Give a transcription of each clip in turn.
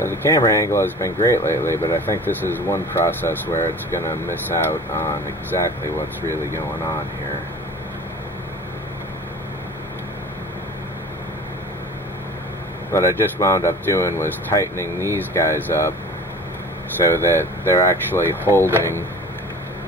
So the camera angle has been great lately, but I think this is one process where it's going to miss out on exactly what's really going on here. What I just wound up doing was tightening these guys up so that they're actually holding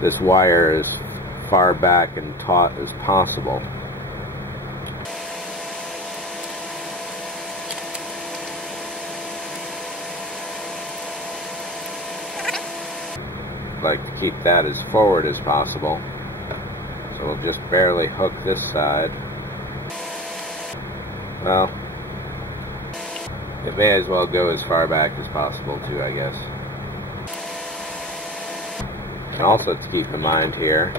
this wire as far back and taut as possible. Like to keep that as forward as possible, so we'll just barely hook this side. Well, it may as well go as far back as possible too, I guess. And also to keep in mind here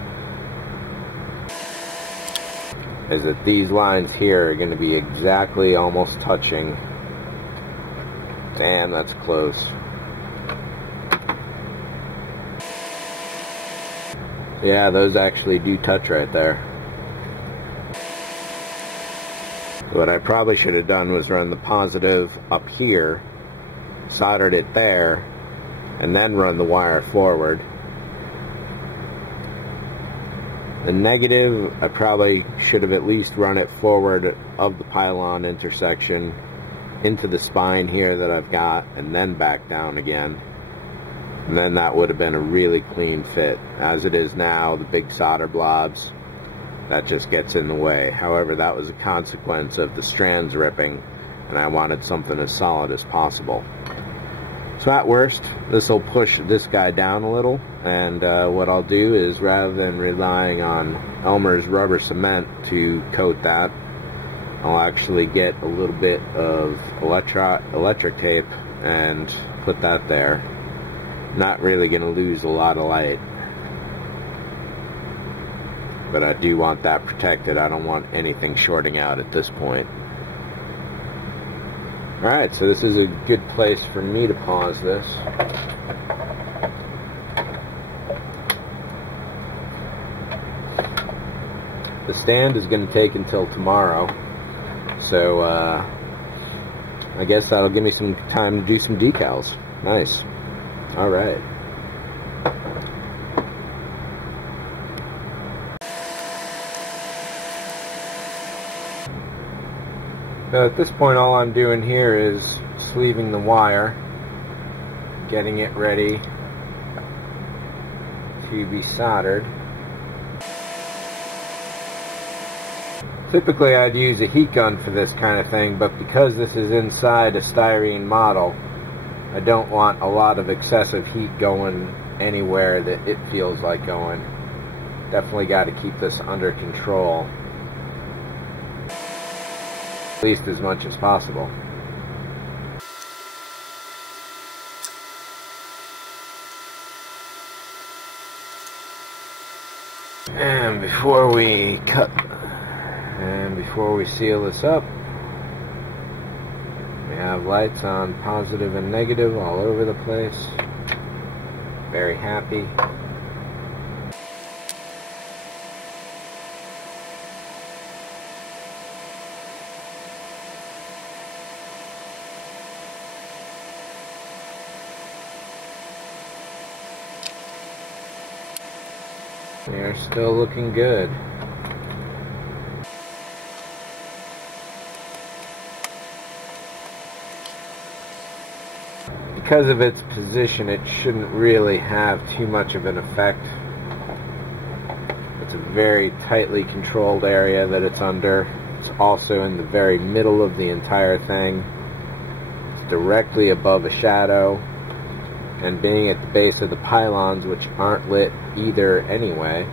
is that these lines here are going to be exactly almost touching. Damn, that's close. Yeah, those actually do touch right there. What I probably should have done was run the positive up here, soldered it there, and then run the wire forward. The negative, I probably should have at least run it forward of the pylon intersection into the spine here that I've got, and then back down again. And then that would have been a really clean fit. As it is now, the big solder blobs, that just gets in the way. However, that was a consequence of the strands ripping, and I wanted something as solid as possible. So at worst, this will push this guy down a little, and what I'll do is, rather than relying on Elmer's rubber cement to coat that, I'll actually get a little bit of electric tape and put that there. Not really going to lose a lot of light, but I do want that protected. I don't want anything shorting out at this point. Alright, so this is a good place for me to pause this. The stand is going to take until tomorrow, so I guess that'll give me some time to do some decals. Nice. Alright. So at this point, all I'm doing here is sleeving the wire, getting it ready to be soldered. Typically I'd use a heat gun for this kind of thing, but because this is inside a styrene model, I don't want a lot of excessive heat going anywhere that it feels like going. Definitely got to keep this under control, at least as much as possible. And before we cut and before we seal this up, we have lights on positive and negative all over the place. Very happy. We are still looking good. Because of its position, it shouldn't really have too much of an effect. It's a very tightly controlled area that it's under. It's also in the very middle of the entire thing. It's directly above a shadow, and being at the base of the pylons, which aren't lit either anyway,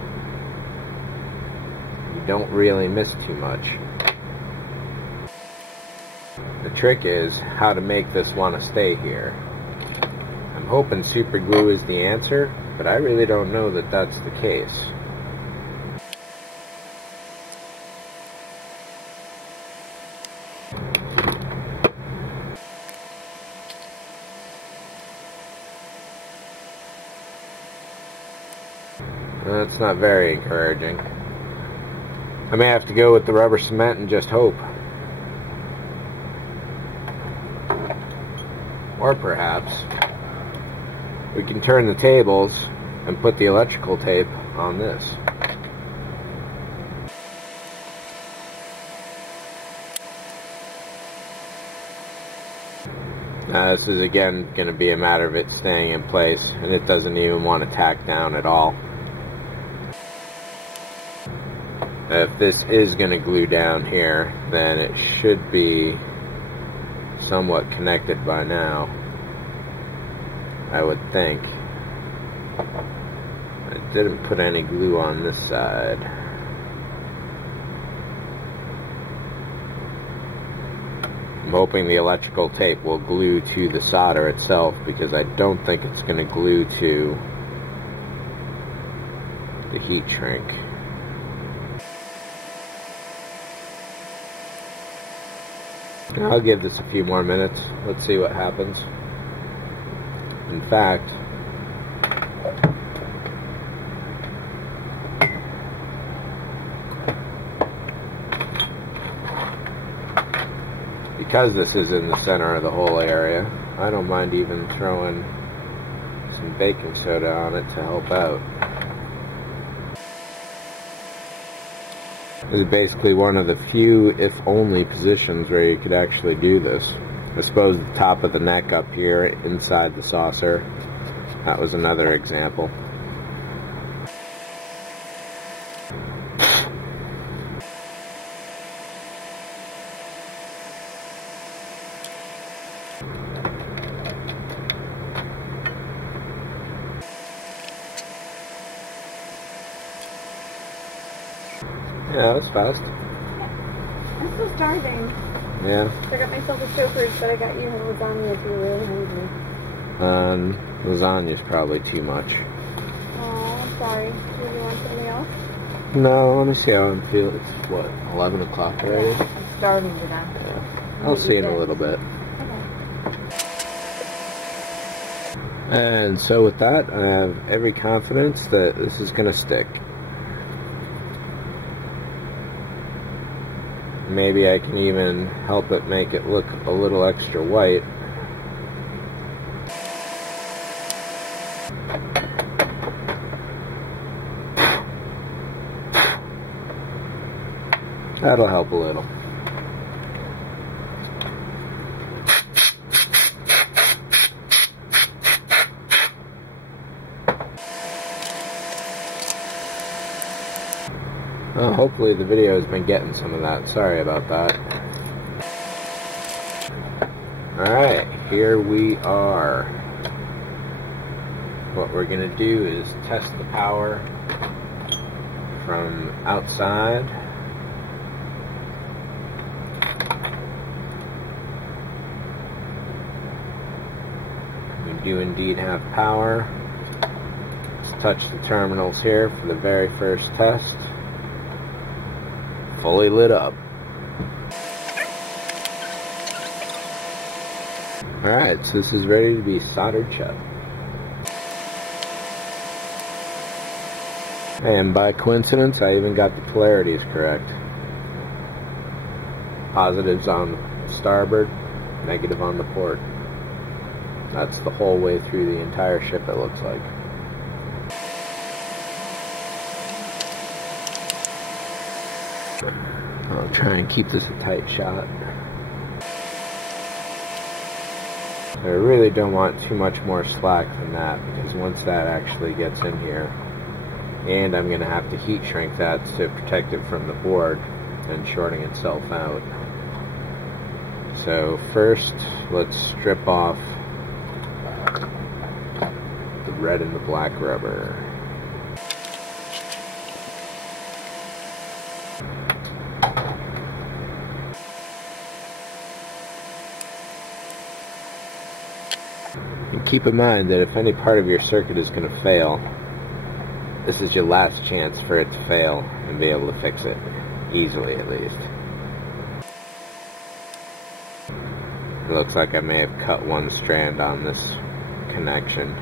you don't really miss too much. The trick is how to make this want to stay here. I'm hoping super glue is the answer, but I really don't know that that's the case. That's not very encouraging. I may have to go with the rubber cement and just hope. Or perhaps we can turn the tables and put the electrical tape on this. This is again going to be a matter of it staying in place, and it doesn't even want to tack down at all. If this is going to glue down here, then it should be somewhat connected by now, I would think. I didn't put any glue on this side. I'm hoping the electrical tape will glue to the solder itself, because I don't think it's going to glue to the heat shrink. I'll give this a few more minutes. Let's see what happens. In fact, because this is in the center of the whole area, I don't mind even throwing some baking soda on it to help out. This is basically one of the few, if only, positions where you could actually do this. I suppose the top of the neck up here inside the saucer, that was another example. Yeah, that was fast. I'm still starving. Yeah. So I got myself a Stouffer's, but I got you a lasagna if you're really hungry. Lasagna's probably too much. Oh, I'm sorry. Do you want something else? No, let me see how I'm feeling. It's what, 11 o'clock already? I'm starving to death. Yeah. I'll see in a little bit. Okay. And so with that, I have every confidence that this is going to stick. Maybe I can even help it make it look a little extra white. That'll help a little. Well, hopefully the video has been getting some of that. Sorry about that. Alright, here we are. What we're going to do is test the power from outside. We do indeed have power. Let's touch the terminals here for the very first test. Fully lit up. Alright, so this is ready to be soldered shut. And by coincidence, I even got the polarities correct. Positives on the starboard, negative on the port. That's the whole way through the entire ship, it looks like. I'll try and keep this a tight shot. I really don't want too much more slack than that, because once that actually gets in here, and I'm going to have to heat shrink that to protect it from the board and shorting itself out. So first, let's strip off the red and the black rubber. And keep in mind that if any part of your circuit is going to fail, this is your last chance for it to fail and be able to fix it, easily at least. It looks like I may have cut one strand on this connection.